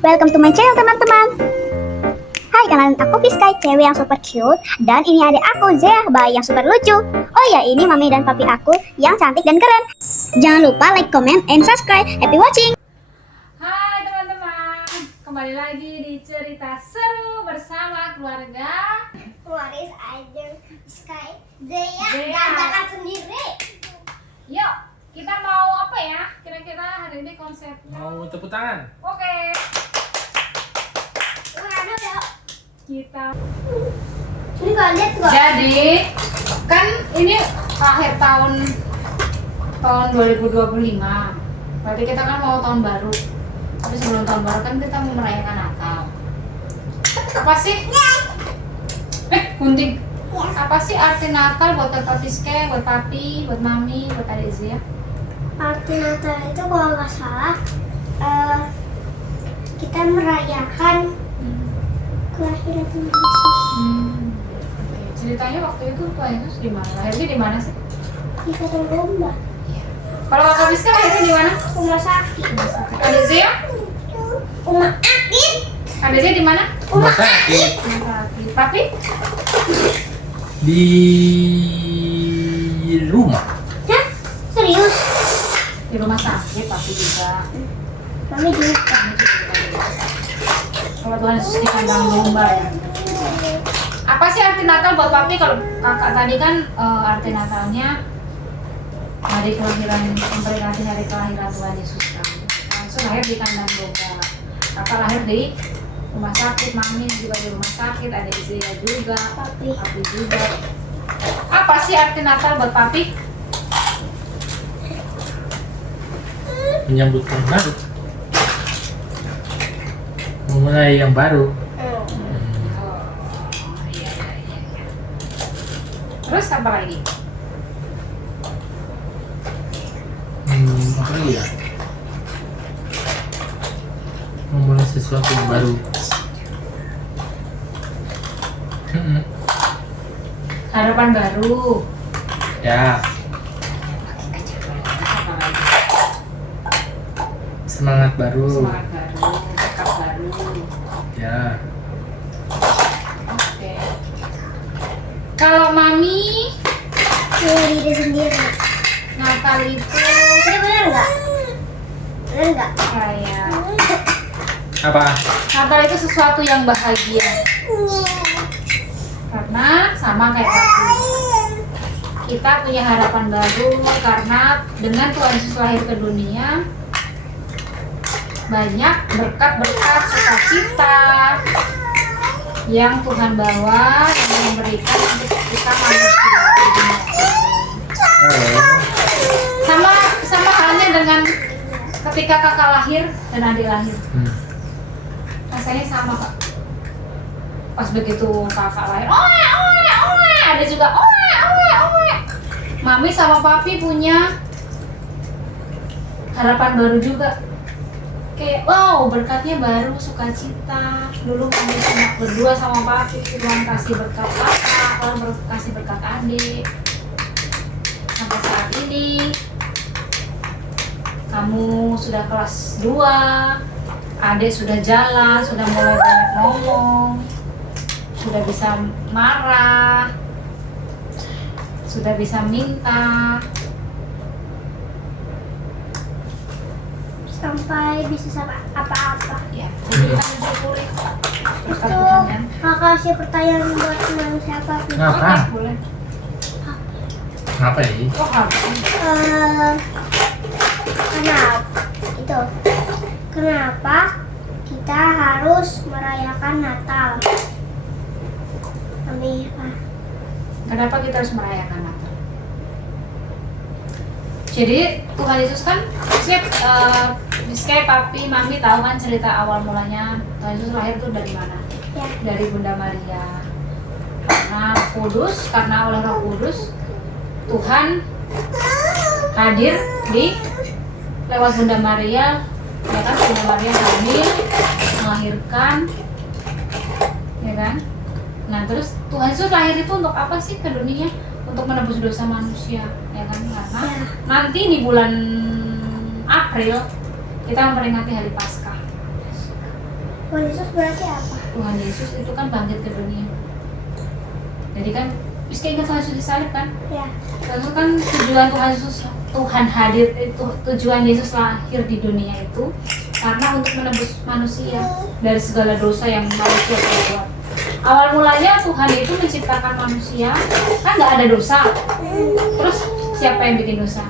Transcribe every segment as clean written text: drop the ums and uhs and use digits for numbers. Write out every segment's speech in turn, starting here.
Welcome to my channel teman-teman. Hai, kenalin aku Fiskai, cewek yang super cute. Dan ini adik aku Zea, bayi yang super lucu. Oh ya, ini mami dan papi aku yang cantik dan keren. Jangan lupa like, comment, and subscribe. Happy watching. Hai teman-teman, kembali lagi di cerita seru bersama keluarga Waris Aiden Sky Zea Zea. jalan sendiri. Yuk, kita mau apa ya? Kira-kira hari ini konsepnya. Mau tepuk tangan? Oke, Mana ya? kita. Ini kalian lihat nggak? Jadi, kan ini akhir tahun 2025. Berarti kita kan mau tahun baru. Tapi sebelum tahun baru kan kita mau merayakan Natal. Apa sih? Gunting. Apa sih arti Natal buat Bapak Fiske, buat Papi, buat Mami, buat Adik Zia? Arti Natal itu kalau nggak salah kita merayakan kelahiran Tuhan Yesus Oke. Ceritanya waktu itu Tuhan Yesus di mana? Lahirnya di mana sih? di Kota Domba, Kalau Bapak Fiske lahirnya di mana? rumah sakit. Adik Zia? Rumah sakit. Adik Zia di mana? Rumah sakit. Rumah sakit. Papi? Di rumah. Hah? Serius? Di rumah sakit, Papi juga. Mami juga. Kalau Tuhan Yesus di kandang domba ya. Apa sih arti Natal buat Papi? Kalau kakak tadi kan arti Natalnya hari kelahiran, memperingati hari kelahiran Tuhan Yesus kan. Langsung lahir di kandang domba. Kakak lahir di rumah sakit, Mami juga di rumah sakit, ada Zia juga, Papi. Papi juga. Apa sih arti Natal buat Papi? Menyambut tahun baru. Memulai yang baru. Iya. Terus apa lagi? Apa lagi ya? Memulai sesuatu yang baru. Harapan baru. Ya, Apa lagi? semangat baru. Semangat baru, berkat baru. Ya, Oke. Kalau Mami, Diri sendiri. Natal itu Ini benar nggak? Benar nggak? kayak apa? Natal itu sesuatu yang bahagia. Karena sama kayak Papi, kita punya harapan baru karena dengan Tuhan Yesus lahir ke dunia banyak berkat-berkat sukacita yang Tuhan bawa yang memberikan untuk kita manusia di dunia ini. Oh, Sama halnya dengan ketika kakak lahir dan adik lahir, rasanya sama kak. Pas begitu kakak lahir, oe, ada juga oe. Mami sama Papi punya harapan baru juga. Kayak wow, berkatnya baru, sukacita. Dulu kami cuma berdua sama Papi, Tuhan kasih berkat kakak, Tuhan kasih berkat adik. Sampai saat ini kamu sudah kelas 2, adik sudah jalan, sudah mulai banyak ngomong, sudah bisa marah, sudah bisa minta. Sampai bisa sama apa-apa. Ya, jadi kita mensyukuri berkat Itu Tuhan kan. kakak kasih pertanyaan buat manusia Papi. Ngapa? Oke, boleh. Ngapa ini? Oh, harus. Kenapa kita harus merayakan Natal? Mami, Kenapa kita harus merayakan Natal? Jadi Tuhan Yesus kan, kayak Papi, Mami tahu kan cerita awal mulanya Tuhan Yesus lahir tuh dari mana? ya, Dari Bunda Maria. Karena oleh Roh Kudus Tuhan hadir di lewat Bunda Maria, ya kan? Bunda Maria hamil, melahirkan, ya kan? Nah terus Tuhan Yesus lahir itu untuk apa sih ke dunia? Untuk menebus dosa manusia, ya kan? Karena nanti di bulan April kita memperingati hari Paskah. Tuhan Yesus berarti apa? Tuhan Yesus itu kan bangkit ke dunia. Jadi kan, bisa ingat Tuhan Yesus disalib kan? Ya. Lalu kan tujuan Tuhan Yesus, Tuhan hadir itu, tujuan Yesus lahir di dunia itu karena untuk menebus manusia dari segala dosa yang manusia perbuat. Awal mulanya Tuhan itu menciptakan manusia, kan nggak ada dosa. Terus siapa yang bikin dosa?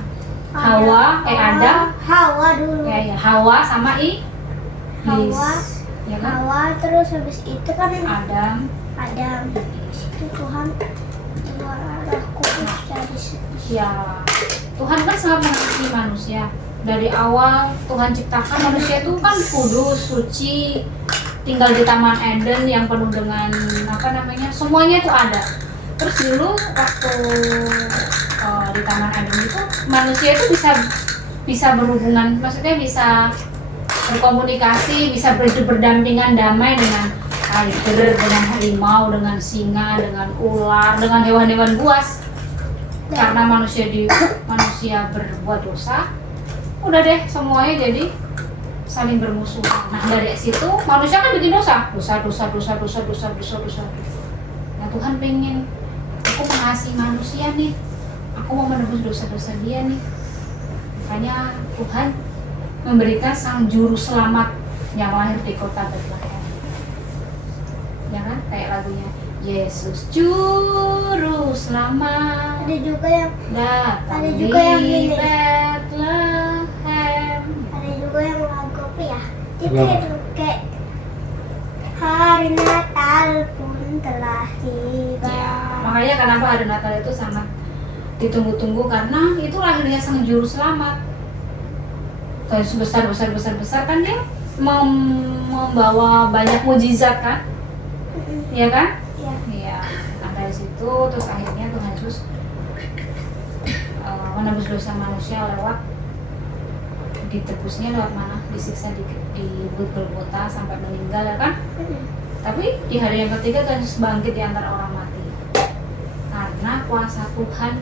Adam. Hawa dulu. Ya, Hawa sama Hawa. Ya kan? Hawa, terus habis itu kan Adam. Adam. Itu Tuhan keluar arah kudus dari Ya, Tuhan kan sangat mengasihi manusia. Dari awal Tuhan ciptakan manusia itu kan kudus, suci, tinggal di Taman Eden yang penuh dengan semuanya itu ada. Terus dulu waktu di Taman Eden itu manusia itu bisa berhubungan, maksudnya bisa berkomunikasi, bisa berdampingan damai dengan tiger, dengan harimau, dengan singa, dengan ular, dengan hewan-hewan buas. Karena manusia berbuat dosa, udah deh semuanya jadi saling bermusuhan. Nah dari situ manusia kan bikin dosa. Nah Tuhan pengen, aku mengasihi manusia nih, aku mau menebus dosa-dosa dia nih. Makanya Tuhan memberikan sang juru selamat yang lahir di kota Bethlehem. Ya kan, kayak lagunya Yesus juru selamat ada juga yang datang ada juga yang di gini. Bethlehem. Ada juga yang lagu apa ya? Itu Lagu apa? yang kayak hari Natal pun telah tiba. Ya, makanya kenapa hari Natal itu sangat ditunggu-tunggu karena itu lahirnya sang juru selamat. Kayak besar kan dia membawa banyak mujizat kan? Iya kan? Ya. Iya. Nah dari situ terus akhirnya Tuhan Yesus menebus dosa manusia lewat ditebusnya lewat mana? Disiksa di Golgota sampai meninggal ya kan? Tapi di hari yang ketiga Tuhan Yesus bangkit di antara orang mati. Karena kuasa Tuhan,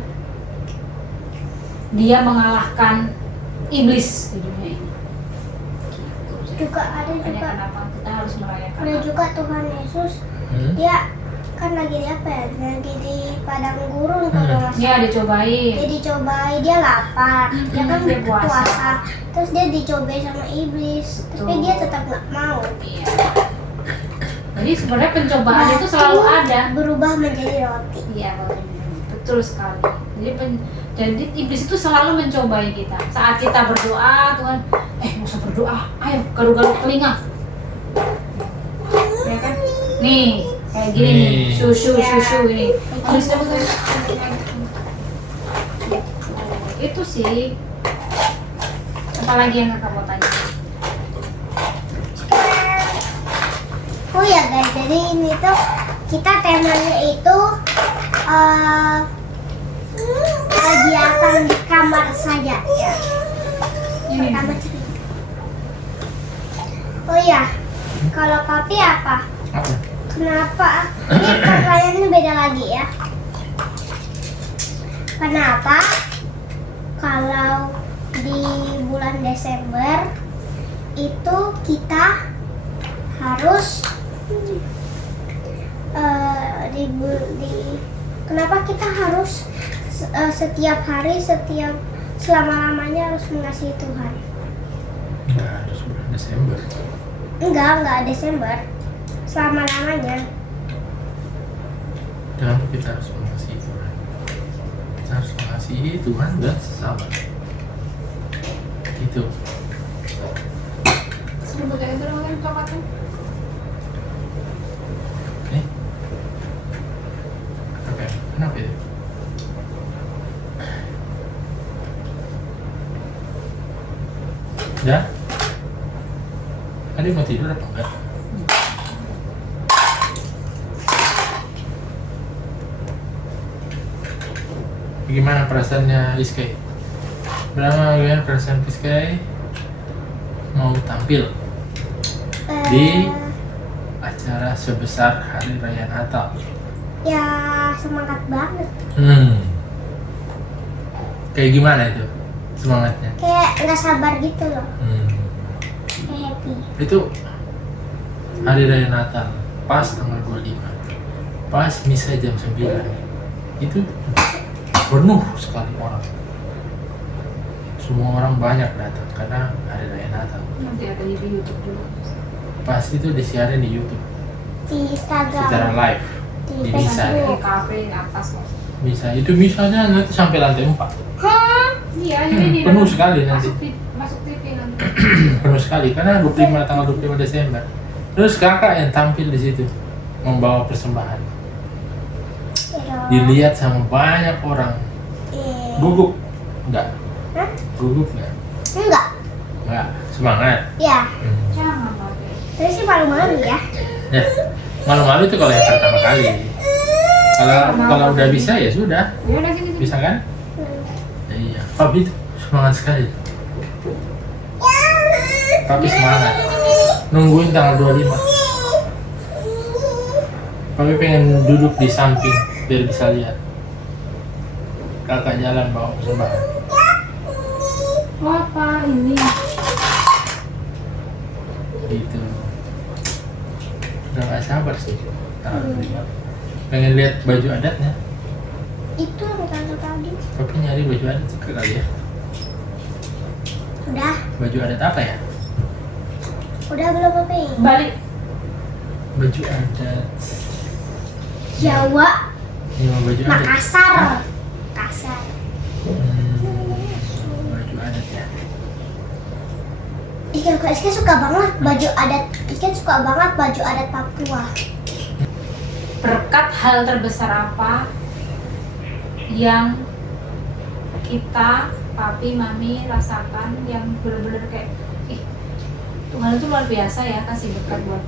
dia mengalahkan iblis di dunia ini. Gitu. Juga ada Makanya juga kenapa kita harus merayakan? ada juga Tuhan Yesus. Dia kan lagi di apa ya? Lagi di padang gurun kalau nggak salah. Ya dicobain. Dia dicobai, dia lapar, dia kan Dia puasa. puasa. Terus dia dicobai sama iblis, tapi Betul. dia tetap nggak mau. Iya. Jadi sebenarnya pencobaan itu selalu ada. Berubah menjadi roti. Iya, betul sekali. Jadi iblis itu selalu mencobai kita. Saat kita berdoa, Tuhan, nggak usah berdoa, ayo garuk-garuk telinga. Ya kan? Nih, kayak gini nih, susu ini. Habis itu itu sih. Apalagi yang kakak mau tanya? Oh ya guys, jadi ini tuh kita temanya itu kegiatan di kamar saja ya. Ini. Pertama cerita. Oh ya, kalau papi apa? Apa? Kenapa? Ini pertanyaannya beda lagi ya. Kenapa kalau di bulan Desember itu kita harus kenapa kita harus setiap hari, selama-lamanya harus mengasihi Tuhan? Enggak harus bulan Desember. Enggak Desember. Selama-lamanya. Kenapa kita harus mengasihi Tuhan? Kita harus mengasihi Tuhan dan sesama. Gitu. Sebut aja dulu kan coklatnya. Oke. Kenapa itu? Ya? Tadi mau tidur apa enggak? Gimana perasaannya Rizky? Bagaimana perasaan Rizky mau tampil di acara sebesar Hari Raya Natal? Ya semangat banget. Kayak gimana itu semangatnya? Kayak nggak sabar gitu loh. Hmm. Kayak happy. Itu hari raya Natal pas tanggal 25, pas misa jam 9, itu penuh sekali orang. Semua orang banyak datang karena hari raya Natal. Nanti ada di YouTube dulu. Pas itu disiarin di YouTube Di Instagram. secara live Di di misa. Di Facebook. kafe di atas kok. Misa itu misanya nanti sampai lantai 4. Hah? Iya, jadi di Penuh sekali nanti. masuk TV nanti. Penuh sekali karena 25 tanggal 25 Desember. Terus kakak yang tampil di situ membawa persembahan. Iya. Dilihat sama banyak orang. Gugup? Enggak. Hah? Gugup enggak? Enggak. Enggak. Semangat. Ya. Jangan pakai. Tapi sih malu-malu ya. Ya. Malu-malu itu kalau yang pertama kali. Kalau udah bisa ya sudah. Ya udah sini. Bisa kan? Iya. Papi itu semangat sekali. Papi semangat. Nungguin tanggal 25. Papi pengen duduk di samping biar bisa lihat. Kakak jalan bawa persembahan. Oh, apa ini? Gitu. Udah gak sabar sih tanggal 25. Pengen lihat baju adatnya. Itu yang tante tadi. Papi nyari baju adat juga kali ya. Udah. Baju adat apa ya? Udah belum Papi? Balik. Baju adat. Jawa. Ini mah baju adat. Makassar. Makassar. Baju adat ya. Ikan suka banget baju adat. Ikan suka banget baju adat Papua. Berkat hal terbesar apa yang kita, papi, mami rasakan yang bener-bener kayak Tuhan itu luar biasa ya kasih berkat buat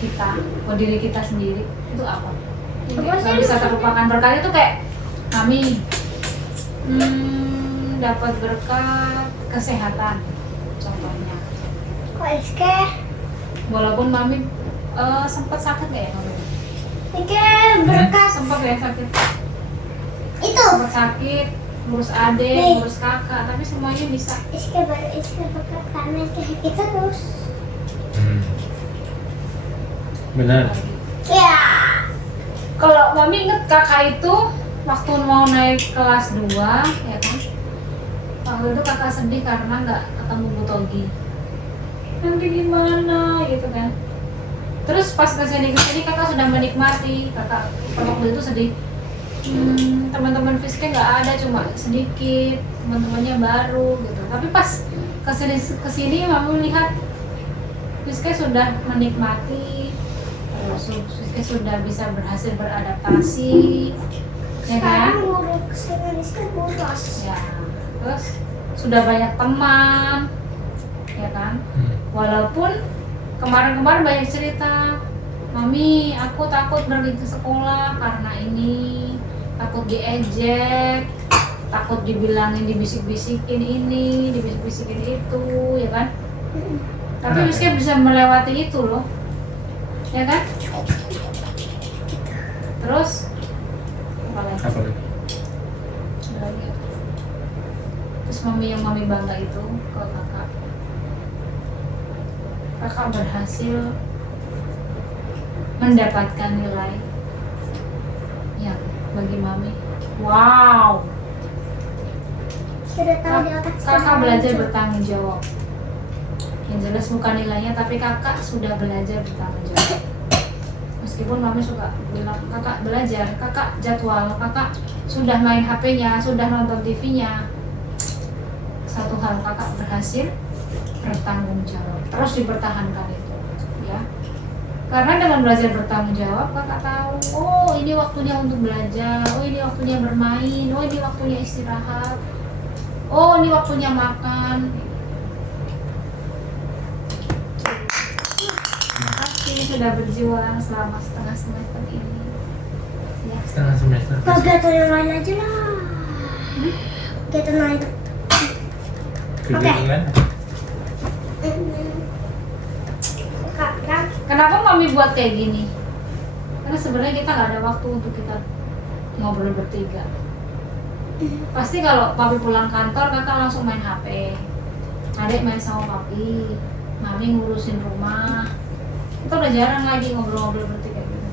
kita, buat diri kita sendiri. Itu apa? Gak bisa terlupakan. Berkat itu kayak kami dapat berkat kesehatan contohnya. Kok Iske? Walaupun mami sempat sakit gak ya mami? Ikan berkas Sempat ya sakit. itu. Sempat sakit, ngurus adik, Nih. ngurus kakak, tapi semuanya bisa. Iske berkat karena Iske happy terus. Benar. Ya. Kalau mami inget kakak itu waktu mau naik kelas 2 ya kan, waktu itu kakak sedih karena nggak ketemu Bu Togi. Nanti gimana gitu kan. Terus pas kesini kakak sudah menikmati. Kakak waktu itu sedih. Teman-teman Fiske nggak ada, cuma sedikit, teman-temannya baru gitu. Tapi pas kesini mami lihat Fiske sudah menikmati, terus Fiske sudah bisa berhasil beradaptasi, ya kan? Sekarang guru kesenian Iske boros. Ya, terus sudah banyak teman, ya kan? Walaupun kemarin-kemarin banyak cerita, mami aku takut pergi ke sekolah karena ini, takut diejek, takut dibilangin, dibisik-bisikin ini, dibisik-bisikin itu, ya kan? Tapi Rizky bisa melewati itu loh, ya kan? Terus apa lagi? Apa lagi? Ada lagi ya? Terus yang mami bangga itu ke kakak berhasil mendapatkan nilai yang bagi mami, wow. Sudah tahu di otak Kakak belajar bertanggung jawab. Yang jelas bukan nilainya, tapi kakak sudah belajar bertanggung jawab. Meskipun mami suka bilang kakak belajar, kakak jadwal, kakak sudah main HP-nya, sudah nonton TV-nya. Satu hal, kakak berhasil bertanggung jawab, terus dipertahankan itu, ya. Karena dengan belajar bertanggung jawab, kakak tahu, oh ini waktunya untuk belajar, oh ini waktunya bermain, oh ini waktunya istirahat, oh ini waktunya makan. Terima kasih sudah berjuang selama setengah semester ini. Ya. Setengah semester. kegiatan yang lain aja lah. Kegiatan lain. Kegiatan lain apa? Sekarang Kenapa mami buat kayak gini? Karena sebenarnya kita nggak ada waktu untuk kita ngobrol bertiga. Pasti kalau papi pulang kantor, kakak langsung main HP. Adik main sama papi, mami ngurusin rumah, kita udah jarang lagi ngobrol-ngobrol bertiga gitu.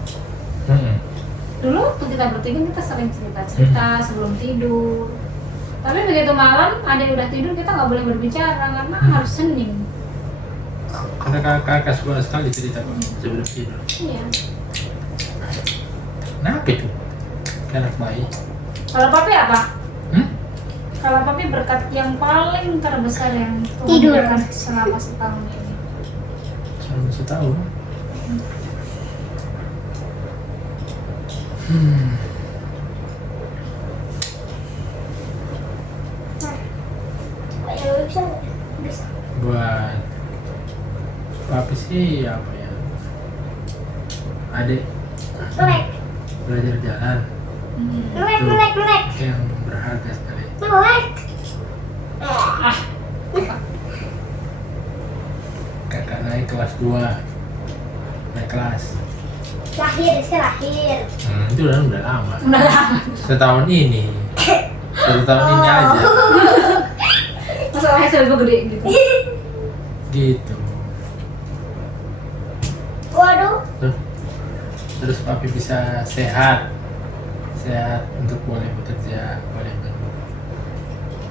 Dulu waktu kita bertiga kita sering cerita-cerita sebelum tidur. Tapi begitu malam ada yang udah tidur kita nggak boleh berbicara karena harus hening. Karena kakak suka sekali cerita sebelum tidur. Iya. Kenapa itu? Anak baik. Kalau papi apa? Hmm? Kalau papi berkat yang paling terbesar yang Tuhan Tidur. berikan selama setahun ini. Selama setahun. Ayo bisa nggak? Bisa. Buat papi sih apa ya? Adik Melek, belajar jalan melek. yang berharga sekali. Melek. Kakak naik kelas 2, naik kelas. Lahir. Itu udah lama. Udah lama. Setahun ini. Satu tahun ini aja. Masalahnya lebih gede gitu. Gitu. Waduh. Terus papi bisa sehat untuk boleh bekerja,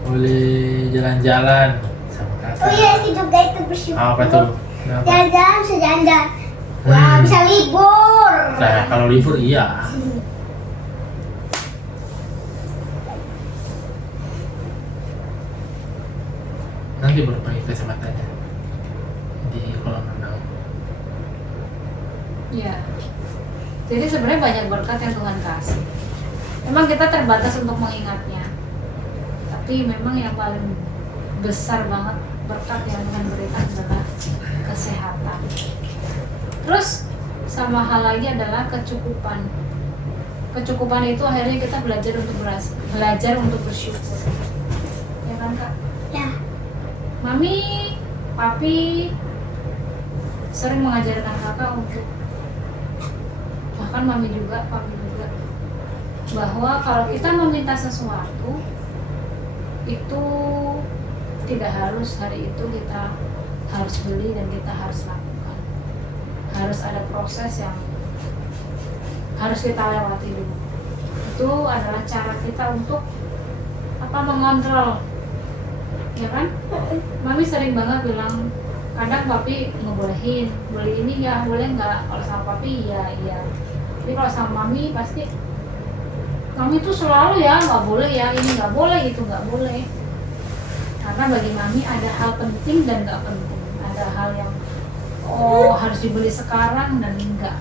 boleh jalan-jalan sama kakak. Oh iya, itu juga itu bersyukur. Apa tuh? Kenapa? Jalan-jalan bisa jalan-jalan. Wah, bisa libur. Nah, kalau libur iya. Nanti baru pakai kacamatanya di kolam renang. Iya. Jadi sebenarnya banyak berkat yang Tuhan kasih. Memang kita terbatas untuk mengingatnya. Tapi memang yang paling besar banget berkat yang Tuhan berikan adalah kesehatan. Terus sama hal lagi adalah kecukupan. Kecukupan itu akhirnya kita belajar untuk bersyukur. Ya kan Kak? Ya. Mami, papi sering mengajarkan kakak untuk, bahkan mami juga, papi juga, bahwa kalau kita meminta sesuatu itu tidak harus hari itu kita harus beli dan kita harus lakukan. Harus ada proses yang harus kita lewati dulu. Itu adalah cara kita untuk mengontrol, ya kan? Mami sering banget bilang, kadang papi ngebolehin beli ini ya, boleh nggak? Kalau sama papi iya. Jadi kalau sama mami pasti mami tuh selalu ya nggak boleh ya, ini nggak boleh, itu nggak boleh. Karena bagi mami ada hal penting dan nggak penting, ada hal yang harus dibeli sekarang dan enggak.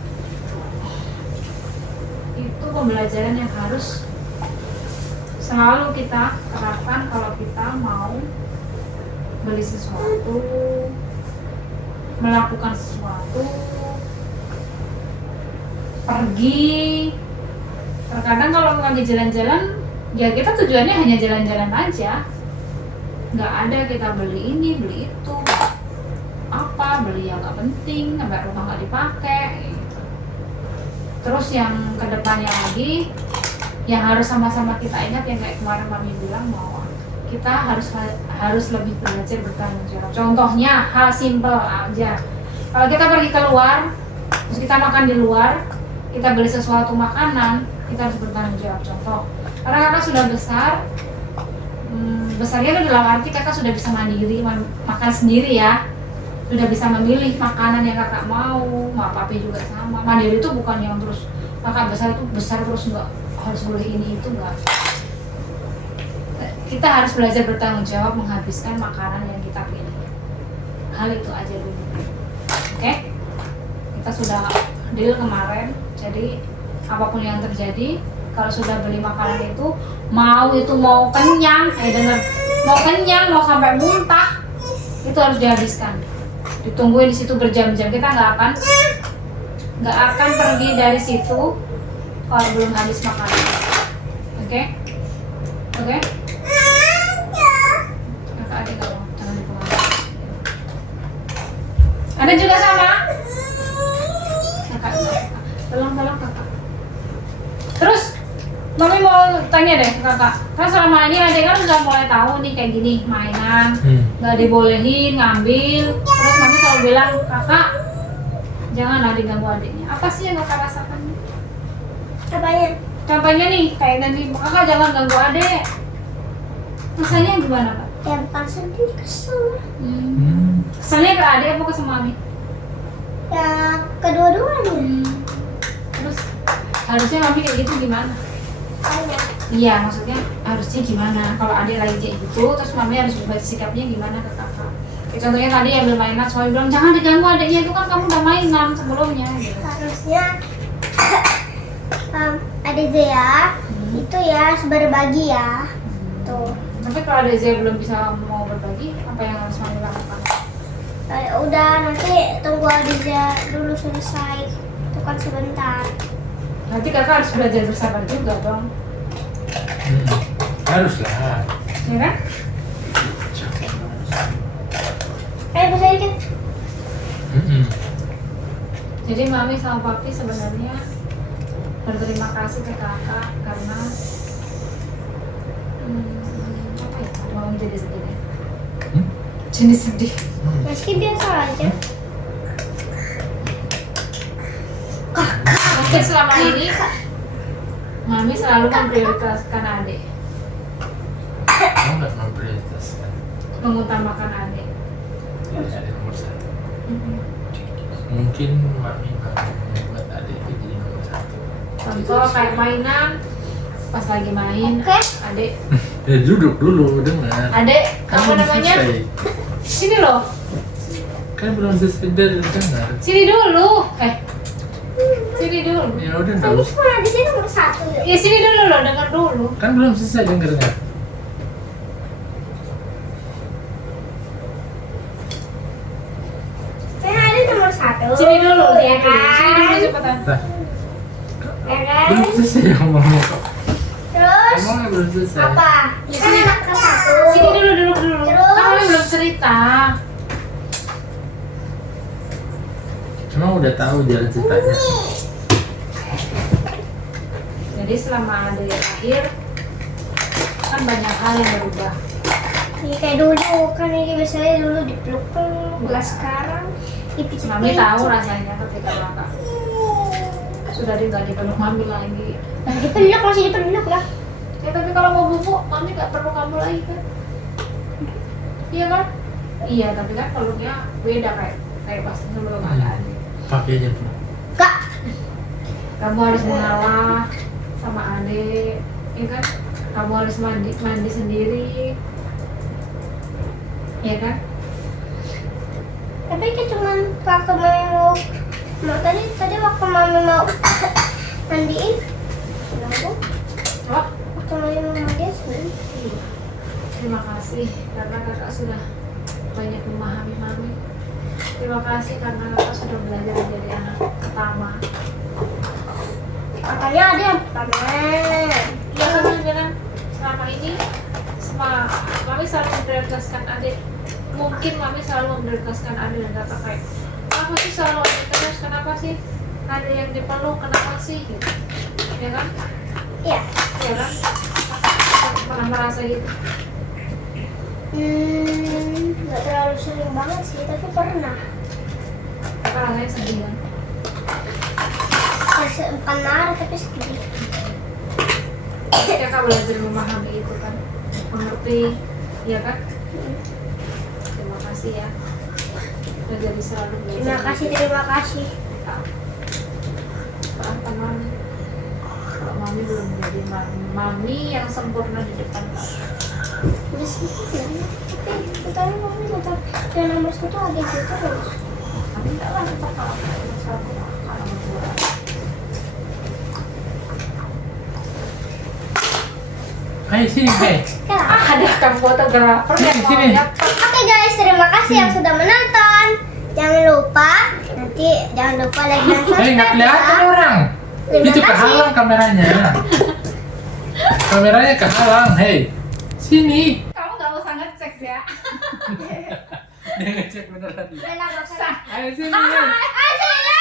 Itu pembelajaran yang harus selalu kita terapkan kalau kita mau beli sesuatu, melakukan sesuatu, pergi. Terkadang kalau lagi jalan-jalan, ya kita tujuannya hanya jalan-jalan aja. Nggak ada kita beli ini, beli itu, beli yang nggak penting, sampai rumah nggak dipakai. Gitu. Terus yang kedepannya lagi, yang harus sama-sama kita ingat yang kayak kemarin Mami bilang bahwa kita harus lebih belajar bertanggung jawab. Contohnya hal simpel aja. Kalau kita pergi keluar, terus kita makan di luar, kita beli sesuatu makanan, kita harus bertanggung jawab. Contoh, karena kakak sudah besar, besarnya itu dalam arti kakak sudah bisa mandiri, makan sendiri ya, sudah bisa memilih makanan yang kakak mau, papi juga sama. Mandiri itu bukan yang terus kakak besar terus nggak harus boleh ini itu, enggak. Kita harus belajar bertanggung jawab menghabiskan makanan yang kita pilih. Hal itu aja dulu. Oke? Kita sudah deal kemarin. Jadi apapun yang terjadi, kalau sudah beli makanan itu mau kenyang, denger, mau kenyang, mau sampai muntah, itu harus dihabiskan. Ditungguin di situ berjam-jam. Kita nggak akan pergi dari situ kalau belum habis makanan. Oke? Kakak adik kamu, jangan dipengaruhi. Ada juga sama? Kakak, tolong kakak. Terus, Mami mau tanya deh ke kakak. Kan selama ini adik kan udah mulai tahu nih kayak gini, mainan, nggak dibolehin, ngambil. Terus Mami selalu bilang, kakak, Janganlah diganggu adiknya. Apa sih yang kakak rasakan? Apanya? Contohnya nih, kayak tadi kakak jangan ganggu adik. Rasanya gimana kak? Ya bukan sedih, kesel. Kesannya ke adik apa ke mami? Ya kedua-duanya. Terus harusnya mami kayak gitu gimana? Banyak. Iya, maksudnya harusnya gimana? Kalau adik lagi kayak gitu, terus mami harus berubah sikapnya gimana ke kakak? Kayak contohnya tadi ambil mainan, soalnya bilang jangan diganggu adiknya, itu kan kamu udah mainan sebelumnya gitu. Harusnya adik Zea itu ya harus berbagi ya. Tuh. Tapi kalau adik Zea belum bisa mau berbagi, apa yang harus mami lakukan? Udah nanti tunggu adik Zea dulu selesai. Itu kan sebentar. Nanti kakak harus belajar bersabar juga dong, Haruslah. ya kan? Bisa dikit. Jadi mami sama papi sebenarnya berterima kasih ke kakak karena apa ya? Mami jadi sedih deh. Jadi sedih. Meski biasa aja. Mungkin selama ini mami selalu memprioritaskan adik, Kamu nggak memprioritaskan mengutamakan adik. adik nomor satu. Mungkin mami mau membuat adik itu jadi nomor satu. Contoh kayak mainan, pas lagi main, Oke. adik, Ya duduk dulu, dengar. adik, Kan apa belum namanya? selesai. Sini loh, Kan belum selesai dari dengar. sini dulu, sini dulu. Ya udah nggak Ini usah. cuma di sini nomor 1 ya. Ya sini dulu loh, dengar dulu. Kan belum selesai dengarnya. Ada nomor 1. Sini dulu, ya ya kan? Sini dulu cepetan. Nah, Ya kan? belum selesai ngomongnya kok. Terus Ngomongnya belum selesai. apa? Ya, Kan sini. ke 1. Sini dulu, dulu. Terus? Kan mami belum cerita. Cuma udah tahu jalan ceritanya. Jadi selama adik lahir, kan banyak hal yang berubah. Ini kayak dulu kan ini biasanya dulu dipeluk-peluk, nggak sekarang dipicit. Mami tahu rasanya ketika kakak sudah nggak dipeluk mami lagi. Nah, dipeluk masih dipeluk lah. Ya tapi kalau mau bubuk, mami nggak perlu kamu lagi kan? Iya kan? Iya, tapi kan peluknya beda kayak pas sebelum ada adik. Pakai aja Bu. Kak, Kamu harus mengalah sama adik, ya kan? Kamu harus mandi sendiri, ya kan? tapi itu cuman waktu mami mau tadi waktu mami mau mandiin, kenapa? Oh, Waktu mami mau mandiin sih. iya. Terima kasih karena kakak sudah banyak memahami mami. Terima kasih karena kakak sudah belajar menjadi anak pertama. Katanya ada yang pertama. Iya kan bilang selama ini mami selalu memprioritaskan adik. Mungkin mami selalu memprioritaskan adik dan kakak kayak kenapa sih selalu adik terus, kenapa sih ada yang dipeluk, kenapa sih gitu, ya kan? Iya. Ya kan? Pernah merasa gitu? Nggak terlalu sering banget sih, tapi pernah. Kakak rasanya sedih kan? Bukan marah tapi sedih. Kakak belajar memahami itu kan, mengerti, ya kan? Terima kasih ya, udah jadi selalu belajar. Terima kasih. Maafkan mami kalau mami belum menjadi mami yang sempurna di depan kakak. Udah sih, tapi katanya mami tetap yang nomor 1 ada gitu terus. Mami enggak lah, tetap kalau nomor 1 kalau nomor 2. Ayo sini, hei. Ada kamu fotografer yang mau Sini. lihat. Oke guys, terima kasih yang sudah menonton. Jangan lupa like dan subscribe. Hei, nggak kelihatan orang. Terima Itu kasih. kehalang kameranya. Kameranya kehalang, hei. Sini. Kamu nggak usah ngecek ya. Dia ngecek beneran. Udah lah, nggak usah. Ayo sini. Hei. Ayo,